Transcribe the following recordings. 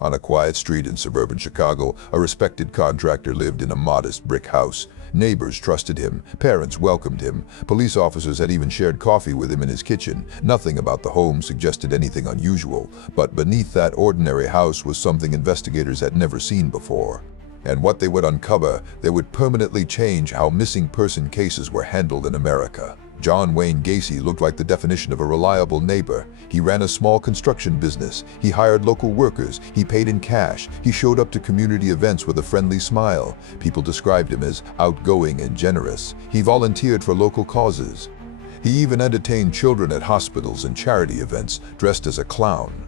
On a quiet street in suburban Chicago, a respected contractor lived in a modest brick house. Neighbors trusted him, parents welcomed him, police officers had even shared coffee with him in his kitchen. Nothing about the home suggested anything unusual, but beneath that ordinary house was something investigators had never seen before. And what they would uncover, they would permanently change how missing person cases were handled in America. John Wayne Gacy looked like the definition of a reliable neighbor. He ran a small construction business. He hired local workers. He paid in cash. He showed up to community events with a friendly smile. People described him as outgoing and generous. He volunteered for local causes. He even entertained children at hospitals and charity events, dressed as a clown.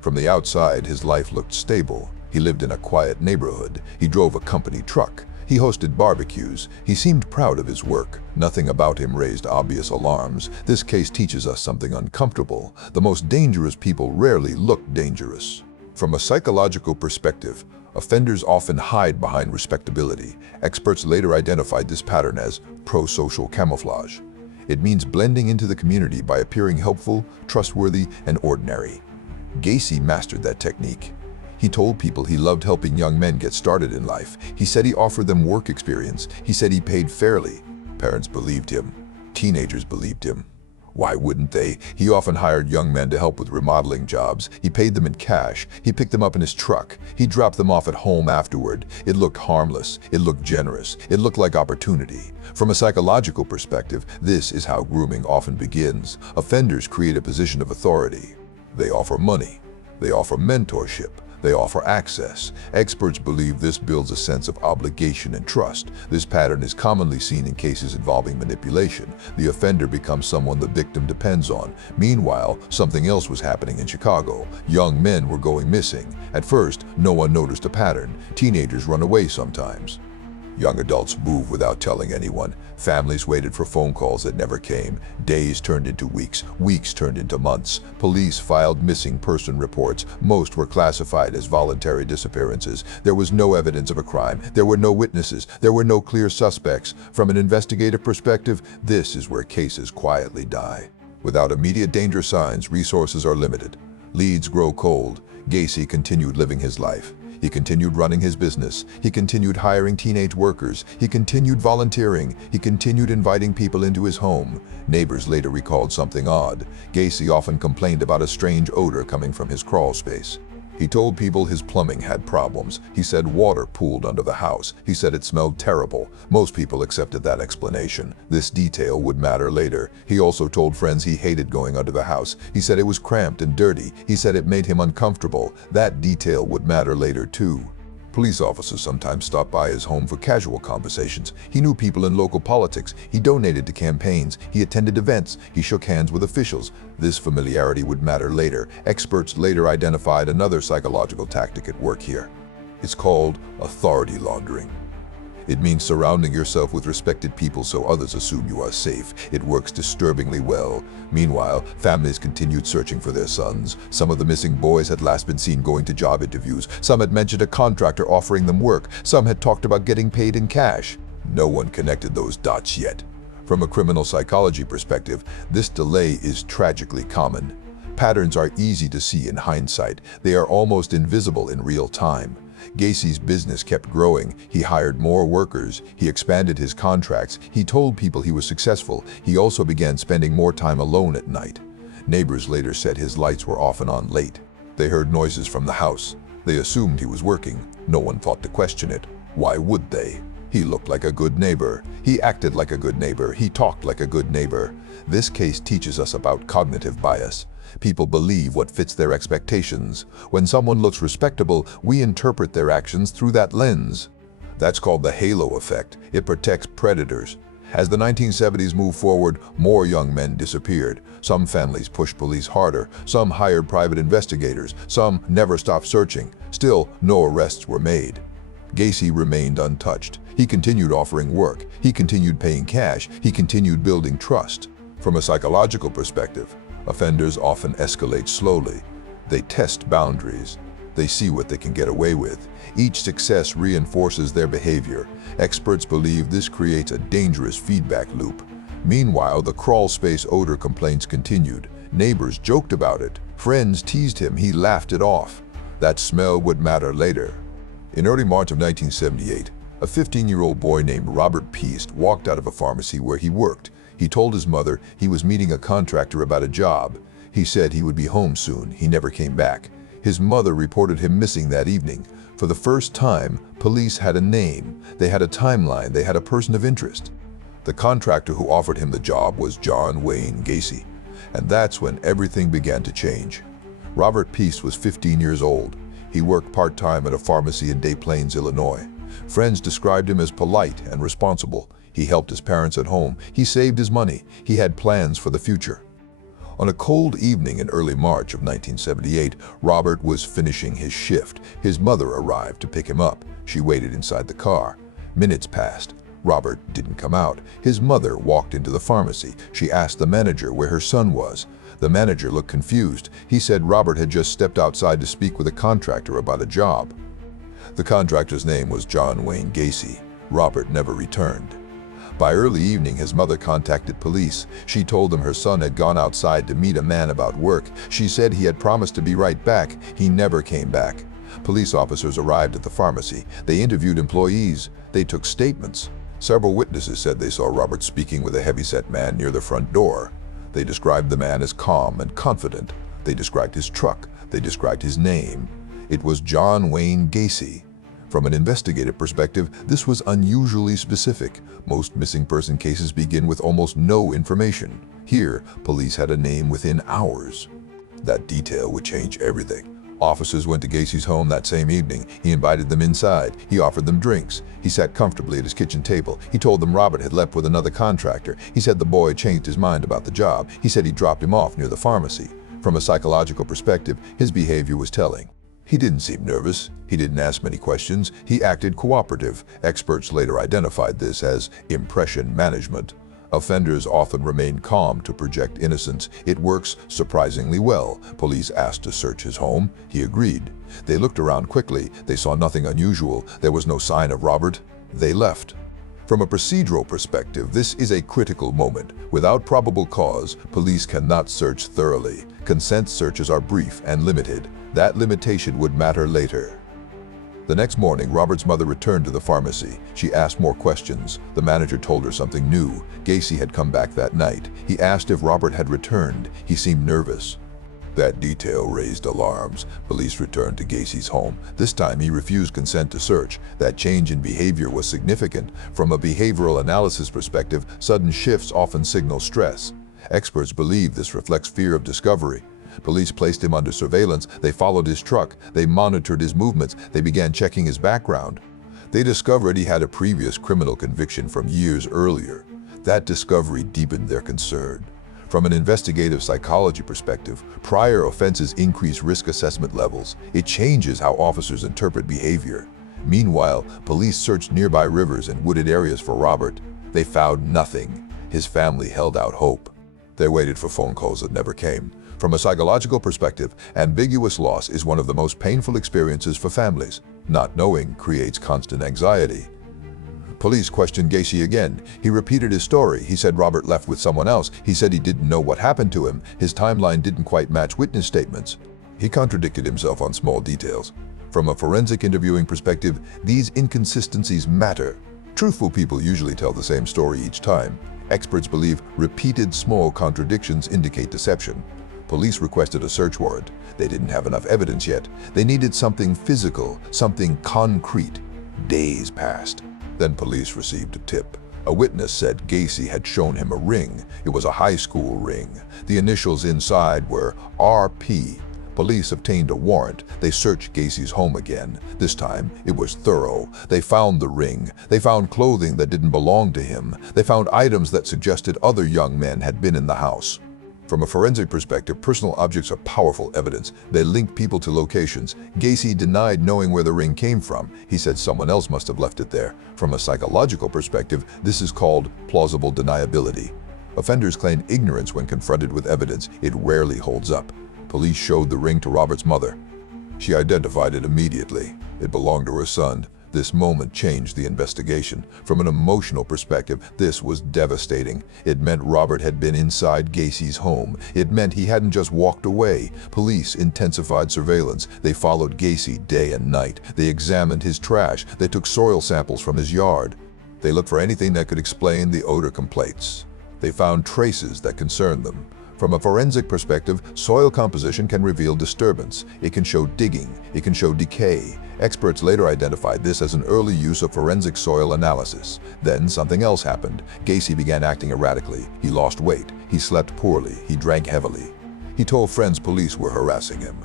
From the outside, his life looked stable. He lived in a quiet neighborhood. He drove a company truck. He hosted barbecues. He seemed proud of his work. Nothing about him raised obvious alarms. This case teaches us something uncomfortable. The most dangerous people rarely look dangerous. From a psychological perspective, offenders often hide behind respectability. Experts later identified this pattern as pro-social camouflage. It means blending into the community by appearing helpful, trustworthy, and ordinary. Gacy mastered that technique. He told people he loved helping young men get started in life. He said he offered them work experience. He said he paid fairly. Parents believed him. Teenagers believed him. Why wouldn't they? He often hired young men to help with remodeling jobs. He paid them in cash. He picked them up in his truck. He dropped them off at home afterward. It looked harmless. It looked generous. It looked like opportunity. From a psychological perspective, this is how grooming often begins. Offenders create a position of authority. They offer money. They offer mentorship. They offer access. Experts believe this builds a sense of obligation and trust. This pattern is commonly seen in cases involving manipulation. The offender becomes someone the victim depends on. Meanwhile, something else was happening in Chicago. Young men were going missing. At first, no one noticed a pattern. Teenagers run away sometimes. Young adults move without telling anyone. Families waited for phone calls that never came. Days turned into weeks. Weeks turned into months. Police filed missing person reports. Most were classified as voluntary disappearances. There was no evidence of a crime. There were no witnesses. There were no clear suspects. From an investigative perspective, this is where cases quietly die. Without immediate danger signs, resources are limited. Leads grow cold. Gacy continued living his life. He continued running his business. He continued hiring teenage workers. He continued volunteering. He continued inviting people into his home. Neighbors later recalled something odd. Gacy often complained about a strange odor coming from his crawl space. He told people his plumbing had problems. He said water pooled under the house. He said it smelled terrible. Most people accepted that explanation. This detail would matter later. He also told friends he hated going under the house. He said it was cramped and dirty. He said it made him uncomfortable. That detail would matter later too. Police officers sometimes stopped by his home for casual conversations. He knew people in local politics. He donated to campaigns. He attended events. He shook hands with officials. This familiarity would matter later. Experts later identified another psychological tactic at work here. It's called authority laundering. It means surrounding yourself with respected people so others assume you are safe. It works disturbingly well. Meanwhile, families continued searching for their sons. Some of the missing boys had last been seen going to job interviews. Some had mentioned a contractor offering them work. Some had talked about getting paid in cash. No one connected those dots yet. From a criminal psychology perspective, this delay is tragically common. Patterns are easy to see in hindsight. They are almost invisible in real time. Gacy's business kept growing. He hired more workers. He expanded his contracts. He told people he was successful. He also began spending more time alone at night. Neighbors later said his lights were often on late. They heard noises from the house. They assumed he was working. No one thought to question it. Why would they? He looked like a good neighbor. He acted like a good neighbor. He talked like a good neighbor. This case teaches us about cognitive bias. People believe what fits their expectations. When someone looks respectable, we interpret their actions through that lens. That's called the halo effect. It protects predators. As the 1970s moved forward, more young men disappeared. Some families pushed police harder. Some hired private investigators. Some never stopped searching. Still, no arrests were made. Gacy remained untouched. He continued offering work. He continued paying cash. He continued building trust. From a psychological perspective, offenders often escalate slowly. They test boundaries. They see what they can get away with. Each success reinforces their behavior. Experts believe this creates a dangerous feedback loop. Meanwhile, the crawl space odor complaints continued. Neighbors joked about it. Friends teased him. He laughed it off. That smell would matter later. In early March of 1978, a 15-year-old boy named Robert Peast walked out of a pharmacy where he worked. He told his mother he was meeting a contractor about a job. He said he would be home soon. He never came back. His mother reported him missing that evening. For the first time, police had a name. They had a timeline. They had a person of interest. The contractor who offered him the job was John Wayne Gacy. And that's when everything began to change. Robert Peast was 15 years old. He worked part-time at a pharmacy in Des Plaines, Illinois. Friends described him as polite and responsible. He helped his parents at home. He saved his money. He had plans for the future. On a cold evening in early March of 1978, Robert was finishing his shift. His mother arrived to pick him up. She waited inside the car. Minutes passed. Robert didn't come out. His mother walked into the pharmacy. She asked the manager where her son was. The manager looked confused. He said Robert had just stepped outside to speak with a contractor about a job. The contractor's name was John Wayne Gacy. Robert never returned. By early evening, his mother contacted police. She told them her son had gone outside to meet a man about work. She said he had promised to be right back. He never came back. Police officers arrived at the pharmacy. They interviewed employees. They took statements. Several witnesses said they saw Robert speaking with a heavy-set man near the front door. They described the man as calm and confident. They described his truck. They described his name. It was John Wayne Gacy. From an investigative perspective, this was unusually specific. Most missing person cases begin with almost no information. Here, police had a name within hours. That detail would change everything. Officers went to Gacy's home that same evening. He invited them inside. He offered them drinks. He sat comfortably at his kitchen table. He told them Robert had left with another contractor. He said the boy changed his mind about the job. He said he dropped him off near the pharmacy. From a psychological perspective, his behavior was telling. He didn't seem nervous. He didn't ask many questions. He acted cooperative. Experts later identified this as impression management. Offenders often remain calm to project innocence. It works surprisingly well. Police asked to search his home. He agreed. They looked around quickly. They saw nothing unusual. There was no sign of Robert. They left. From a procedural perspective, this is a critical moment. Without probable cause, police cannot search thoroughly. Consent searches are brief and limited. That limitation would matter later. The next morning, Robert's mother returned to the pharmacy. She asked more questions. The manager told her something new. Gacy had come back that night. He asked if Robert had returned. He seemed nervous. That detail raised alarms. Police returned to Gacy's home. This time, he refused consent to search. That change in behavior was significant. From a behavioral analysis perspective, sudden shifts often signal stress. Experts believe this reflects fear of discovery. Police placed him under surveillance. They followed his truck. They monitored his movements. They began checking his background. They discovered he had a previous criminal conviction from years earlier. That discovery deepened their concern. From an investigative psychology perspective, prior offenses increase risk assessment levels. It changes how officers interpret behavior. Meanwhile, police searched nearby rivers and wooded areas for Robert. They found nothing. His family held out hope. They waited for phone calls that never came. From a psychological perspective, ambiguous loss is one of the most painful experiences for families. Not knowing creates constant anxiety. Police questioned Gacy again. He repeated his story. He said Robert left with someone else. He said he didn't know what happened to him. His timeline didn't quite match witness statements. He contradicted himself on small details. From a forensic interviewing perspective, these inconsistencies matter. Truthful people usually tell the same story each time. Experts believe repeated small contradictions indicate deception. Police requested a search warrant. They didn't have enough evidence yet. They needed something physical, something concrete. Days passed. Then police received a tip. A witness said Gacy had shown him a ring. It was a high school ring. The initials inside were RP. Police obtained a warrant. They searched Gacy's home again. This time, it was thorough. They found the ring. They found clothing that didn't belong to him. They found items that suggested other young men had been in the house. From a forensic perspective, personal objects are powerful evidence. They link people to locations. Gacy denied knowing where the ring came from. He said someone else must have left it there. From a psychological perspective, this is called plausible deniability. Offenders claim ignorance when confronted with evidence. It rarely holds up. Police showed the ring to Robert's mother. She identified it immediately. It belonged to her son. This moment changed the investigation. From an emotional perspective, this was devastating. It meant Robert had been inside Gacy's home. It meant he hadn't just walked away. Police intensified surveillance. They followed Gacy day and night. They examined his trash. They took soil samples from his yard. They looked for anything that could explain the odor complaints. They found traces that concerned them. From a forensic perspective, soil composition can reveal disturbance. It can show digging. It can show decay. Experts later identified this as an early use of forensic soil analysis. Then something else happened. Gacy began acting erratically. He lost weight. He slept poorly. He drank heavily. He told friends police were harassing him.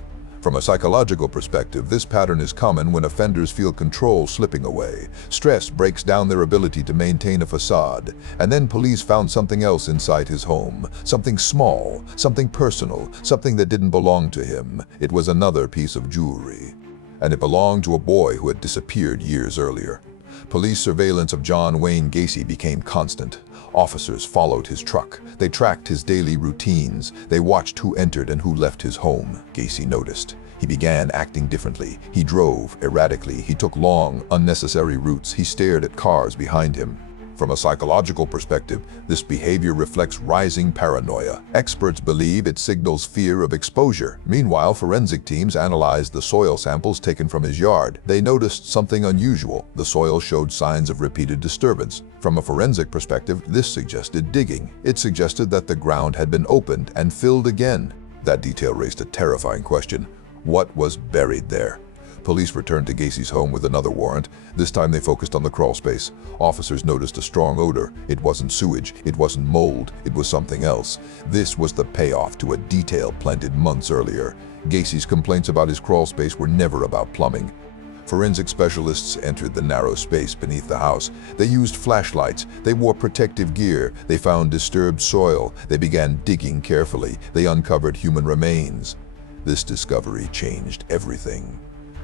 From a psychological perspective, this pattern is common when offenders feel control slipping away. Stress breaks down their ability to maintain a facade. And then police found something else inside his home. Something small, something personal, something that didn't belong to him. It was another piece of jewelry. And it belonged to a boy who had disappeared years earlier. Police surveillance of John Wayne Gacy became constant. Officers followed his truck. They tracked his daily routines. They watched who entered and who left his home. Gacy noticed. He began acting differently. He drove erratically. He took long, unnecessary routes. He stared at cars behind him. From a psychological perspective, this behavior reflects rising paranoia. Experts believe it signals fear of exposure. Meanwhile, forensic teams analyzed the soil samples taken from his yard. They noticed something unusual. The soil showed signs of repeated disturbance. From a forensic perspective, this suggested digging. It suggested that the ground had been opened and filled again. That detail raised a terrifying question. What was buried there? Police returned to Gacy's home with another warrant. This time they focused on the crawl space. Officers noticed a strong odor. It wasn't sewage, it wasn't mold, it was something else. This was the payoff to a detail planted months earlier. Gacy's complaints about his crawl space were never about plumbing. Forensic specialists entered the narrow space beneath the house. They used flashlights. They wore protective gear. They found disturbed soil. They began digging carefully. They uncovered human remains. This discovery changed everything.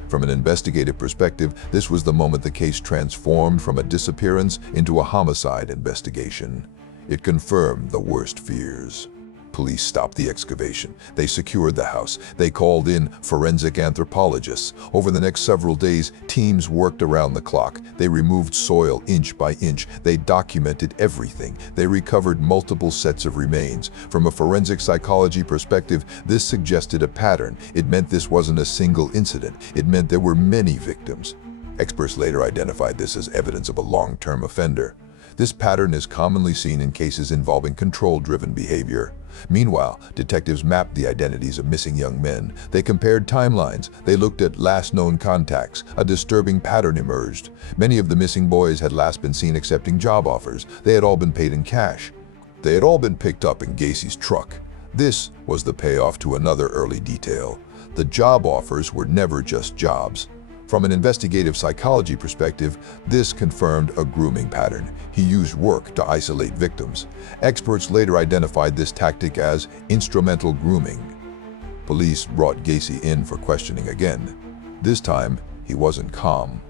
From an investigative perspective, this was the moment the case transformed from a disappearance into a homicide investigation. It confirmed the worst fears. Police stopped the excavation. They secured the house. They called in forensic anthropologists. Over the next several days, teams worked around the clock. They removed soil inch by inch. They documented everything. They recovered multiple sets of remains. From a forensic psychology perspective, this suggested a pattern. It meant this wasn't a single incident. It meant there were many victims. Experts later identified this as evidence of a long-term offender. This pattern is commonly seen in cases involving control-driven behavior. Meanwhile, detectives mapped the identities of missing young men. They compared timelines. They looked at last known contacts. A disturbing pattern emerged. Many of the missing boys had last been seen accepting job offers. They had all been paid in cash. They had all been picked up in Gacy's truck. This was the payoff to another early detail. The job offers were never just jobs. From an investigative psychology perspective, this confirmed a grooming pattern. He used work to isolate victims. Experts later identified this tactic as instrumental grooming. Police brought Gacy in for questioning again. This time, he wasn't calm.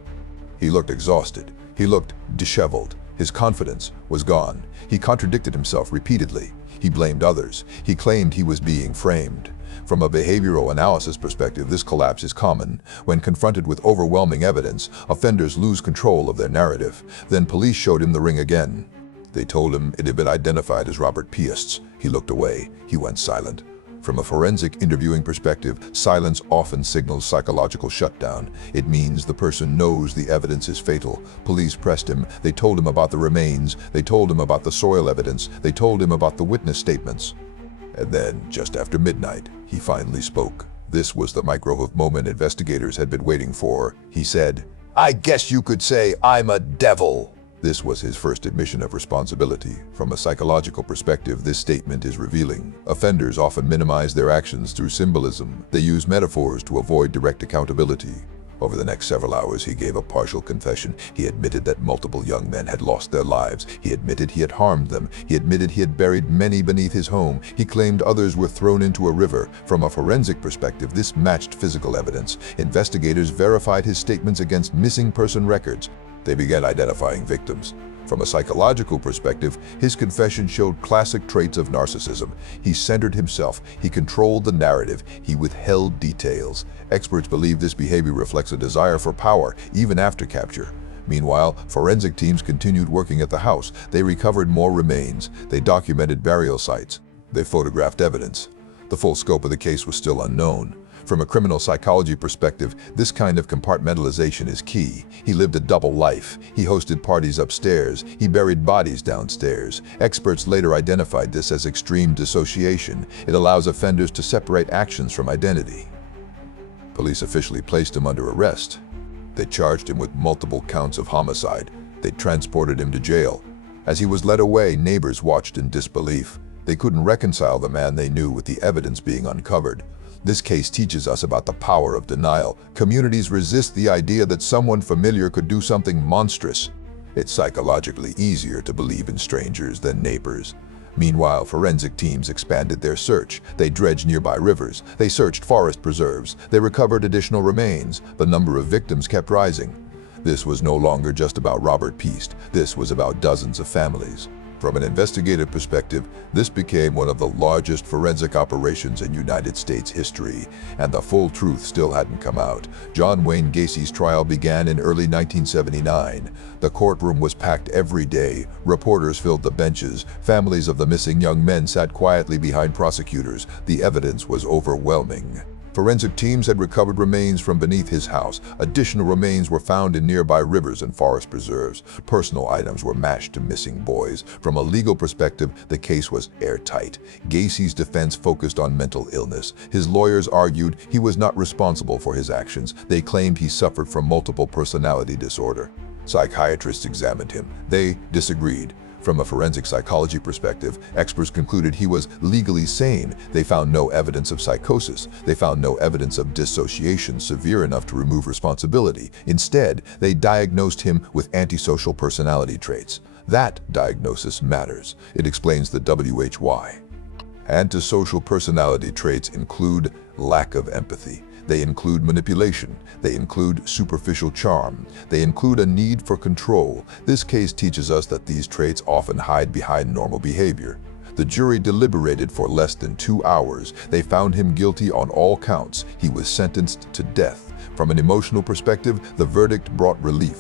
He looked exhausted. He looked disheveled. His confidence was gone. He contradicted himself repeatedly. He blamed others. He claimed he was being framed. From a behavioral analysis perspective, this collapse is common. When confronted with overwhelming evidence, offenders lose control of their narrative. Then police showed him the ring again. They told him it had been identified as Robert Piest's. He looked away. He went silent. From a forensic interviewing perspective, silence often signals psychological shutdown. It means the person knows the evidence is fatal. Police pressed him. They told him about the remains. They told him about the soil evidence. They told him about the witness statements. And then, just after midnight, he finally spoke. This was the microwave moment investigators had been waiting for. He said, "I guess you could say I'm a devil." This was his first admission of responsibility. From a psychological perspective, this statement is revealing. Offenders often minimize their actions through symbolism. They use metaphors to avoid direct accountability. Over the next several hours, he gave a partial confession. He admitted that multiple young men had lost their lives. He admitted he had harmed them. He admitted he had buried many beneath his home. He claimed others were thrown into a river. From a forensic perspective, this matched physical evidence. Investigators verified his statements against missing person records. They began identifying victims. From a psychological perspective, his confession showed classic traits of narcissism. He centered himself, he controlled the narrative, he withheld details. Experts believe this behavior reflects a desire for power, even after capture. Meanwhile, forensic teams continued working at the house. They recovered more remains, they documented burial sites, they photographed evidence. The full scope of the case was still unknown. From a criminal psychology perspective, this kind of compartmentalization is key. He lived a double life. He hosted parties upstairs. He buried bodies downstairs. Experts later identified this as extreme dissociation. It allows offenders to separate actions from identity. Police officially placed him under arrest. They charged him with multiple counts of homicide. They transported him to jail. As he was led away, neighbors watched in disbelief. They couldn't reconcile the man they knew with the evidence being uncovered. This case teaches us about the power of denial. Communities resist the idea that someone familiar could do something monstrous. It's psychologically easier to believe in strangers than neighbors. Meanwhile, forensic teams expanded their search. They dredged nearby rivers. They searched forest preserves. They recovered additional remains. The number of victims kept rising. This was no longer just about Robert Piest. This was about dozens of families. From an investigative perspective, this became one of the largest forensic operations in United States history, and the full truth still hadn't come out. John Wayne Gacy's trial began in early 1979. The courtroom was packed every day. Reporters filled the benches. Families of the missing young men sat quietly behind prosecutors. The evidence was overwhelming. Forensic teams had recovered remains from beneath his house. Additional remains were found in nearby rivers and forest preserves. Personal items were matched to missing boys. From a legal perspective, the case was airtight. Gacy's defense focused on mental illness. His lawyers argued he was not responsible for his actions. They claimed he suffered from multiple personality disorder. Psychiatrists examined him. They disagreed. From a forensic psychology perspective, experts concluded he was legally sane. They found no evidence of psychosis. They found no evidence of dissociation severe enough to remove responsibility. Instead, they diagnosed him with antisocial personality traits. That diagnosis matters. It explains the WHY. Antisocial personality traits include lack of empathy. They include manipulation. They include superficial charm. They include a need for control. This case teaches us that these traits often hide behind normal behavior. The jury deliberated for less than 2 hours. They found him guilty on all counts. He was sentenced to death. From an emotional perspective, the verdict brought relief.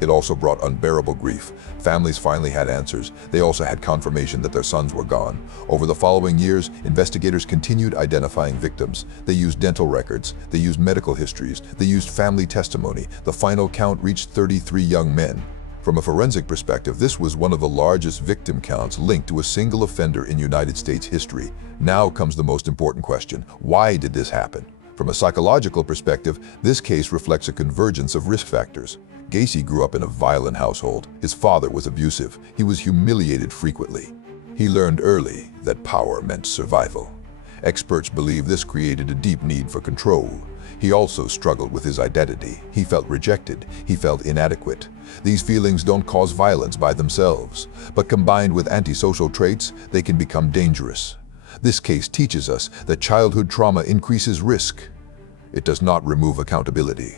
It also brought unbearable grief. Families finally had answers. They also had confirmation that their sons were gone. Over the following years, investigators continued identifying victims. They used dental records. They used medical histories. They used family testimony. The final count reached 33 young men. From a forensic perspective, this was one of the largest victim counts linked to a single offender in United States history. Now comes the most important question. Why did this happen? From a psychological perspective, this case reflects a convergence of risk factors. Gacy grew up in a violent household. His father was abusive. He was humiliated frequently. He learned early that power meant survival. Experts believe this created a deep need for control. He also struggled with his identity. He felt rejected. He felt inadequate. These feelings don't cause violence by themselves, but combined with antisocial traits, they can become dangerous. This case teaches us that childhood trauma increases risk. It does not remove accountability.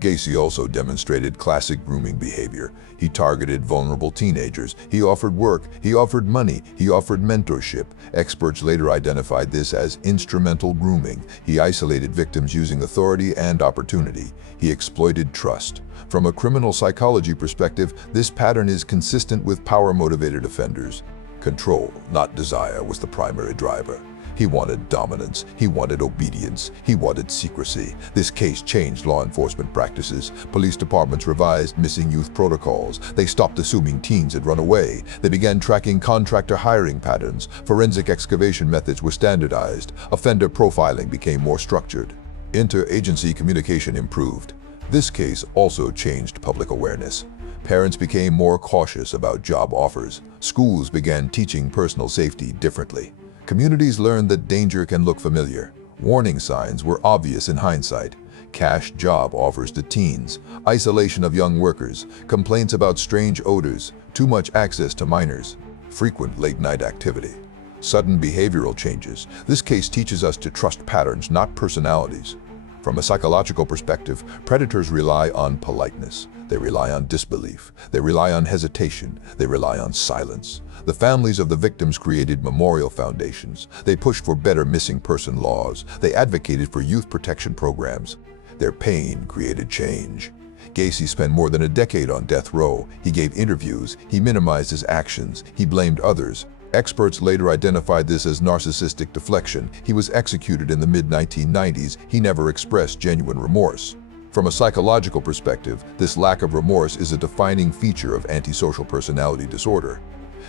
Gacy also demonstrated classic grooming behavior. He targeted vulnerable teenagers. He offered work. He offered money. He offered mentorship. Experts later identified this as instrumental grooming. He isolated victims using authority and opportunity. He exploited trust. From a criminal psychology perspective, this pattern is consistent with power-motivated offenders. Control, not desire, was the primary driver. He wanted dominance. He wanted obedience. He wanted secrecy. This case changed law enforcement practices. Police departments revised missing youth protocols. They stopped assuming teens had run away. They began tracking contractor hiring patterns. Forensic excavation methods were standardized. Offender profiling became more structured. Interagency communication improved. This case also changed public awareness. Parents became more cautious about job offers. Schools began teaching personal safety differently. Communities learned that danger can look familiar. Warning signs were obvious in hindsight. Cash job offers to teens, isolation of young workers, complaints about strange odors, too much access to minors, frequent late-night activity, sudden behavioral changes. This case teaches us to trust patterns, not personalities. From a psychological perspective, predators rely on politeness. They rely on disbelief. They rely on hesitation. They rely on silence. The families of the victims created memorial foundations. They pushed for better missing person laws. They advocated for youth protection programs. Their pain created change. Gacy spent more than a decade on death row. He gave interviews. He minimized his actions. He blamed others. Experts later identified this as narcissistic deflection. He was executed in the mid-1990s. He never expressed genuine remorse. From a psychological perspective, this lack of remorse is a defining feature of antisocial personality disorder.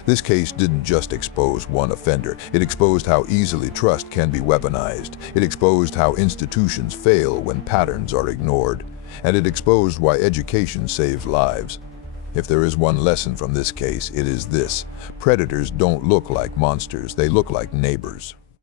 This case didn't just expose one offender. It exposed how easily trust can be weaponized. It exposed how institutions fail when patterns are ignored. And it exposed why education saves lives. If there is one lesson from this case, it is this: predators don't look like monsters, they look like neighbors.